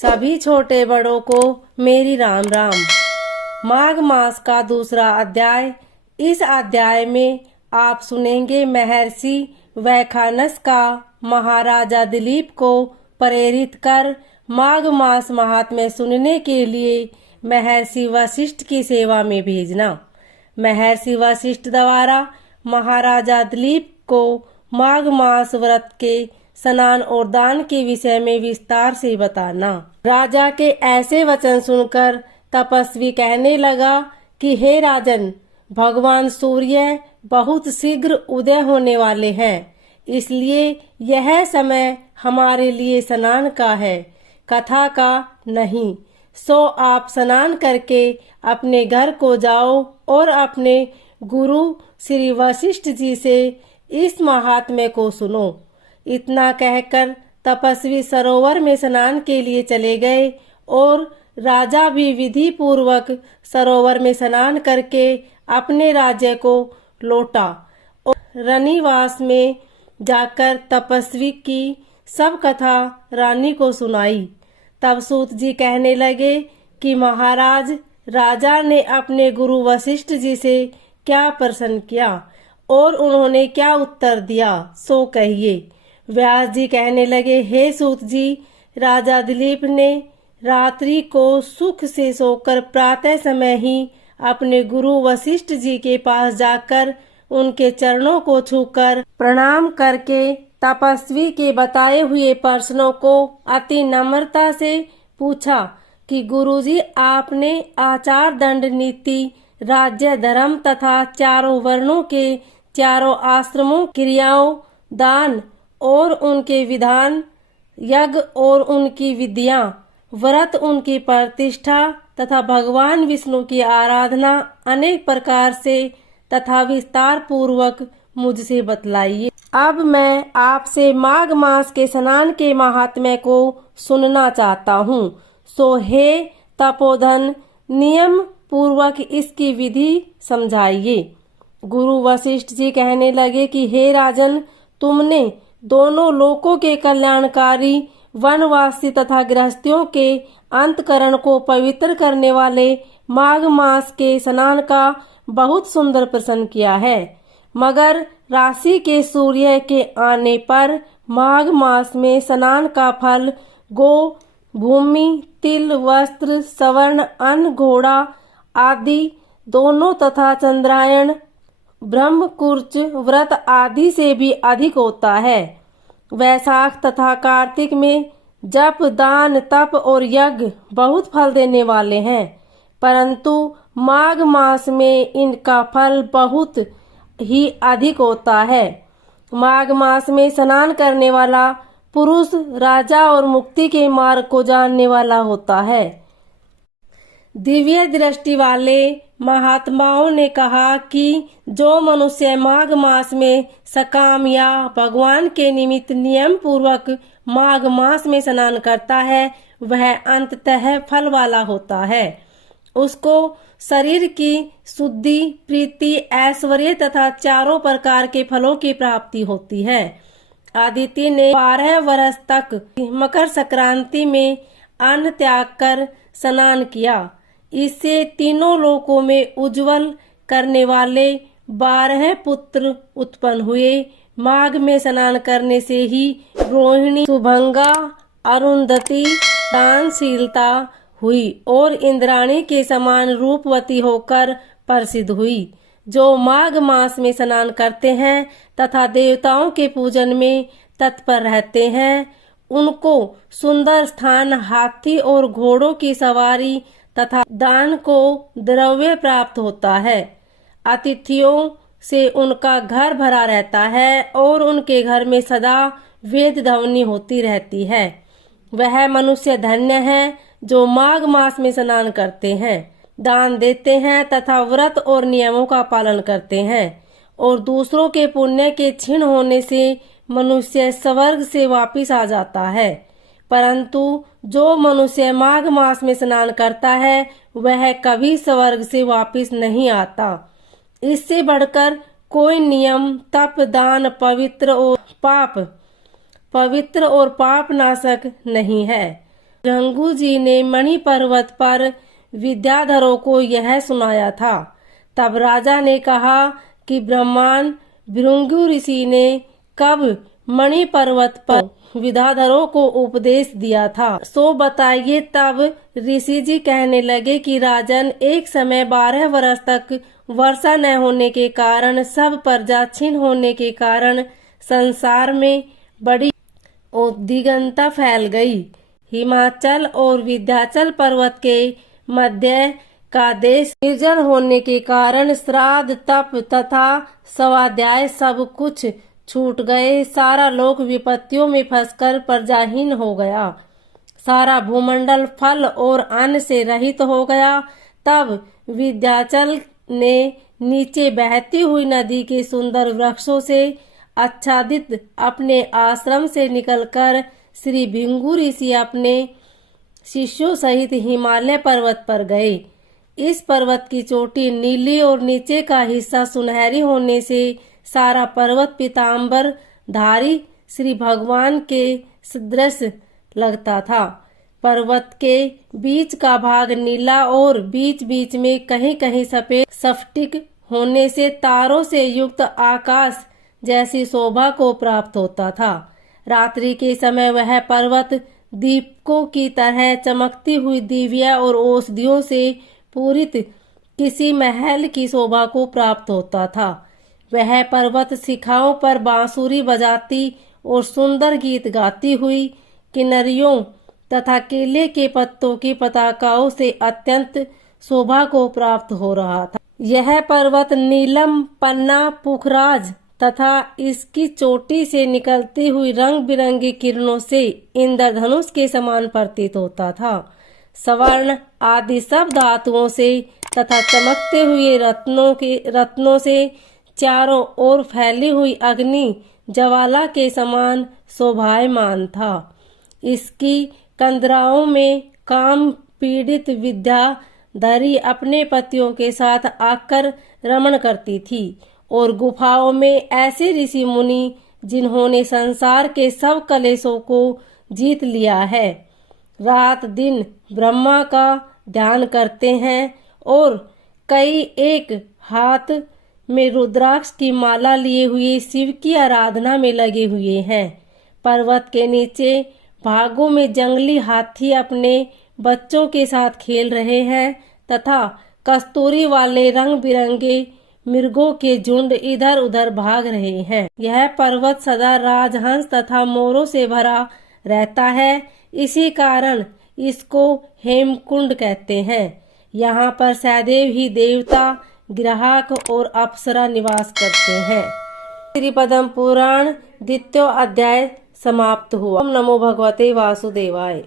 सभी छोटे बड़ों को मेरी राम राम। माघ मास का दूसरा अध्याय। इस अध्याय में आप सुनेंगे महर्षि वैखानस का महाराजा दिलीप को प्रेरित कर माघ मास महात्म्य सुनने के लिए महर्षि वशिष्ठ की सेवा में भेजना। महर्षि वशिष्ठ द्वारा महाराजा दिलीप को माघ मास व्रत के स्नान और दान के विषय में विस्तार से बताना। राजा के ऐसे वचन सुनकर तपस्वी कहने लगा कि हे राजन, भगवान सूर्य बहुत शीघ्र उदय होने वाले हैं, इसलिए यह समय हमारे लिए स्नान का है, कथा का नहीं। सो आप स्नान करके अपने घर को जाओ और अपने गुरु श्री वशिष्ठ जी से इस महात्म्य को सुनो। इतना कहकर तपस्वी सरोवर में स्नान के लिए चले गए और राजा भी विधि पूर्वक सरोवर में स्नान करके अपने राज्य को लौटा और रनिवास में जाकर तपस्वी की सब कथा रानी को सुनाई। तब सूत जी कहने लगे कि महाराज, राजा ने अपने गुरु वशिष्ठ जी से क्या प्रश्न किया और उन्होंने क्या उत्तर दिया, सो कहिए। व्यास जी कहने लगे, हे सूत जी, राजा दिलीप ने रात्रि को सुख से सोकर प्रातः समय ही अपने गुरु वशिष्ठ जी के पास जाकर उनके चरणों को छूकर प्रणाम करके तपस्वी के बताए हुए प्रश्नों को अति नम्रता से पूछा कि गुरुजी, आपने आचार दंड नीति, राज्य धर्म तथा चारों वर्णों के चारों आश्रमों, क्रियाओं, दान और उनके विधान, यज्ञ और उनकी विधियां, व्रत, उनकी प्रतिष्ठा तथा भगवान विष्णु की आराधना अनेक प्रकार से तथा विस्तार पूर्वक मुझसे बतलाइए। अब मैं आपसे माघ मास के स्नान के महात्म्य को सुनना चाहता हूँ। सो हे तपोधन, नियम पूर्वक इसकी विधि समझाइए। गुरु वशिष्ठ जी कहने लगे कि हे राजन, तुमने दोनों लोकों के कल्याणकारी, वनवासी तथा गृहस्थियों के अंतकरण को पवित्र करने वाले माघ मास के स्नान का बहुत सुंदर प्रश्न किया है। मगर राशि के सूर्य के आने पर माघ मास में स्नान का फल गो, भूमि, तिल, वस्त्र, स्वर्ण, अन्न, घोड़ा आदि दोनों तथा चंद्रायण, ब्रह्मकुर्च व्रत आदि से भी अधिक होता है। वैशाख तथा कार्तिक में जप, दान, तप और यज्ञ बहुत फल देने वाले हैं, परंतु माघ मास में इनका फल बहुत ही अधिक होता है। माघ मास में स्नान करने वाला पुरुष राजा और मुक्ति के मार्ग को जानने वाला होता है। दिव्य दृष्टि वाले महात्माओं ने कहा कि जो मनुष्य माघ मास में सकाम या भगवान के निमित्त नियम पूर्वक माघ मास में स्नान करता है, वह अंततः फल वाला होता है। उसको शरीर की शुद्धि, प्रीति, ऐश्वर्य तथा चारों प्रकार के फलों की प्राप्ति होती है। आदित्य ने 12 वर्ष तक मकर संक्रांति में अन्न त्याग कर स्नान किया। इससे तीनों लोकों में उज्जवल करने वाले 12 पुत्र उत्पन्न हुए। माघ में स्नान करने से ही रोहिणी, शुभंगा, अरुंधति दानशीलता हुई और इंद्राणी के समान रूपवती होकर प्रसिद्ध हुई। जो माघ मास में स्नान करते हैं तथा देवताओं के पूजन में तत्पर रहते हैं, उनको सुंदर स्थान, हाथी और घोड़ों की सवारी तथा दान को द्रव्य प्राप्त होता है। अतिथियों से उनका घर भरा रहता है और उनके घर में सदा वेद ध्वनि होती रहती है। वह मनुष्य धन्य है जो माघ मास में स्नान करते हैं, दान देते हैं तथा व्रत और नियमों का पालन करते हैं, और दूसरों के पुण्य के क्षीण होने से मनुष्य स्वर्ग से वापिस आ जाता है। परंतु जो मनुष्य माघ मास में स्नान करता है, वह कभी स्वर्ग से वापिस नहीं आता। इससे बढ़कर कोई नियम, तप, दान, पवित्र और पाप नाशक नहीं है। भृंगु जी ने मणि पर्वत पर विद्याधरों को यह सुनाया था। तब राजा ने कहा कि ब्रह्मांड भृंगु ऋषि ने कब मणि पर्वत पर विद्याधरों को उपदेश दिया था, सो बताइए। तब ऋषि जी कहने लगे कि राजन, एक समय 12 वर्ष तक वर्षा न होने के कारण, सब प्रजा क्षीण होने के कारण संसार में बड़ी उद्विग्नता फैल गई। हिमाचल और विंध्याचल पर्वत के मध्य का देश निर्जन होने के कारण श्राद्ध, तप तथा स्वाध्याय सब कुछ छूट गए। सारा लोक विपत्तियों में फंसकर प्रजाहीन हो गया। सारा भूमंडल फल और अन्न से रहित हो गया। तब विंध्याचल ने नीचे बहती हुई नदी के सुंदर वृक्षों से आच्छादित अपने आश्रम से निकलकर श्री भृंगु ऋषि अपने शिष्यों सहित हिमालय पर्वत पर गए। इस पर्वत की चोटी नीली और नीचे का हिस्सा सुनहरी होने से सारा पर्वत पीतांबर धारी श्री भगवान के सदृश लगता था। पर्वत के बीच का भाग नीला और बीच बीच में कहीं कहीं सफेद स्फटिक होने से तारों से युक्त आकाश जैसी शोभा को प्राप्त होता था। रात्रि के समय वह पर्वत दीपकों की तरह चमकती हुई दिव्या और औषधियों से पूरित किसी महल की शोभा को प्राप्त होता था। वह पर्वत शिखाओं पर बांसुरी बजाती और सुंदर गीत गाती हुई किन्नरियों तथा केले के पत्तों की पताकाओं से अत्यंत शोभा को प्राप्त हो रहा था। यह पर्वत नीलम, पन्ना, पुखराज तथा इसकी चोटी से निकलती हुई रंग बिरंगी किरणों से इंद्रधनुष के समान प्रतीत होता था। स्वर्ण आदि सब धातुओं से तथा चमकते हुए रत्नों से चारों ओर फैली हुई अग्नि ज्वाला के समान शोभायमान था। इसकी कंदराओं में काम पीड़ित विद्याधरी अपने पतियों के साथ आकर रमण करती थी और गुफाओं में ऐसे ऋषि मुनि जिन्होंने संसार के सब कलेशों को जीत लिया है, रात दिन ब्रह्मा का ध्यान करते हैं और कई एक हाथ में रुद्राक्ष की माला लिए हुए शिव की आराधना में लगे हुए हैं। पर्वत के नीचे भागों में जंगली हाथी अपने बच्चों के साथ खेल रहे हैं तथा कस्तूरी वाले रंग बिरंगे मृगों के झुंड इधर उधर भाग रहे हैं। यह पर्वत सदा राजहंस तथा मोरों से भरा रहता है, इसी कारण इसको हेमकुंड कहते हैं। यहाँ पर सदैव ही देवता, ग्राहक और अप्सरा निवास करते हैं। श्री पद्म पुराण 2य अध्याय समाप्त हुआ। ओम नमो भगवते वासुदेवाय।